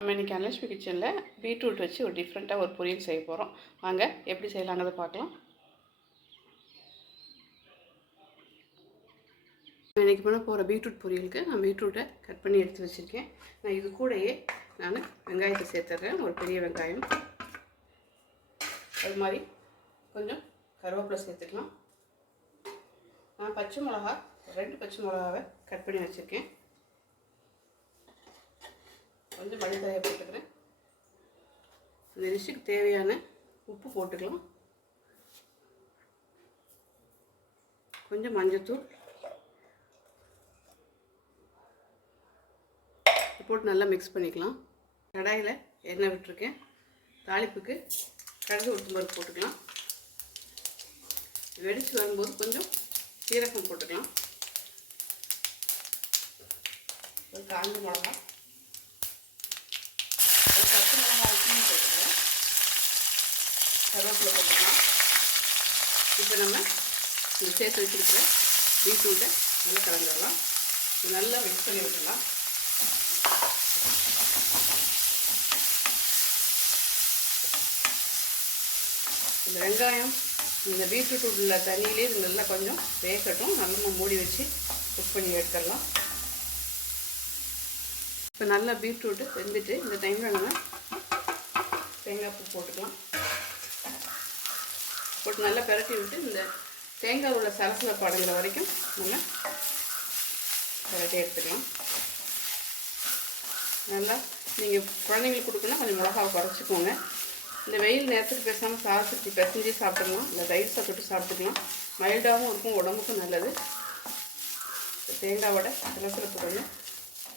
நம்ம இன்றைக்கி அனலட்சுமி கிச்சனில் பீட்ரூட் வச்சு ஒரு டிஃப்ரெண்ட்டாக ஒரு பொரியல் செய்ய போகிறோம் வாங்க எப்படி செய்யலாங்கிறத பார்க்கலாம். இன்றைக்கி பண்ண போகிற பீட்ரூட் பொரியலுக்கு நான் பீட்ரூட்டை கட் பண்ணி எடுத்து வச்சுருக்கேன். நான் இது கூடயே நான் வெங்காயத்தை சேர்த்துட்றேன் ஒரு பெரிய வெங்காயம். அது மாதிரி கொஞ்சம் கருவேப்பிலை சேர்த்துக்கலாம். நான் பச்சை மிளகா ரெண்டு பச்சை மிளகாவை கட் பண்ணி வச்சுருக்கேன். கொஞ்சம் மல்லித்தலையை போட்டுக்கிறேன். இந்த டிஷ்ஷுக்கு தேவையான உப்பு போட்டுக்கலாம். கொஞ்சம் மஞ்சத்தூள். போட்டு நல்லா மிக்ஸ் பண்ணிக்கலாம். கடாயில் எண்ணெய் விட்டுருக்கேன். தாளிப்புக்கு கடுகு உளுத்தம்பருப்பு போட்டுக்கலாம். வெடித்து வரும்போது கொஞ்சம் சீரகம் போட்டுக்கலாம். ஒரு காஞ்ச மிளகா ஒரு பச்சை மிளகாய் உப்பும் போட்டுக்கலாம் கருவேப்பிலை போட்டுக்கலாம். இப்போ நம்ம இந்த சேர்த்து வச்சுருக்கிற பீட்ரூட்டை நல்லா கலந்துடலாம். நல்லா மிக்ஸ் பண்ணி விட்டுடலாம். இந்த வெங்காயம் இந்த பீட்ரூட் உள்ள தண்ணியிலே இது நல்லா கொஞ்சம் வேகட்டும். நல்லா மூடி வச்சு குக் பண்ணி எடுத்துடலாம். இப்போ நல்லா பீட்ரூட்டு வெந்துட்டு இந்த டைமில் நம்ம தேங்காய் பூ போட்டுக்கலாம். போட்டு நல்லா பெரட்டி விட்டு இந்த தேங்காய் உள்ள சலசலப்பு அடங்குற வரைக்கும் நம்ம பெரட்டி எடுத்துக்கலாம். நல்லா நீங்கள் குழந்தைங்களுக்கு கொடுக்குன்னா கொஞ்சம் மிளகாவை குறைச்சிக்கோங்க. இந்த வெயில் நேரத்துக்கு பேசாமல் சாதத்துக்கு பிசைஞ்சு சாப்பிட்டுக்கலாம். இல்லை தயிர் சாப்பிட்டு சாப்பிட்டுக்கலாம். மைல்டாகவும் இருக்கும் உடம்புக்கும் நல்லது. தேங்காவோட சிலசிலப்பு கொஞ்சம்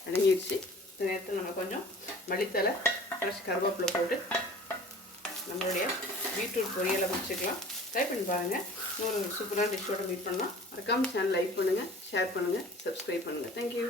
அடங்கிடுச்சு இந்த நேரத்தில் நம்ம கொஞ்சம் மளித்தலை ஃப்ரெஷ் கருவேப்பிலை போட்டு நம்மளுடைய பீட்ரூட் பொரியலை வச்சுக்கலாம். ட்ரை பண்ணி பாருங்கள் இன்னொரு சூப்பரான டிஷ்ஷோட மீட் பண்ணலாம். மறக்காமல் சேனல் லைக் பண்ணுங்கள் ஷேர் பண்ணுங்கள் சப்ஸ்கிரைப் பண்ணுங்கள் தேங்க்யூ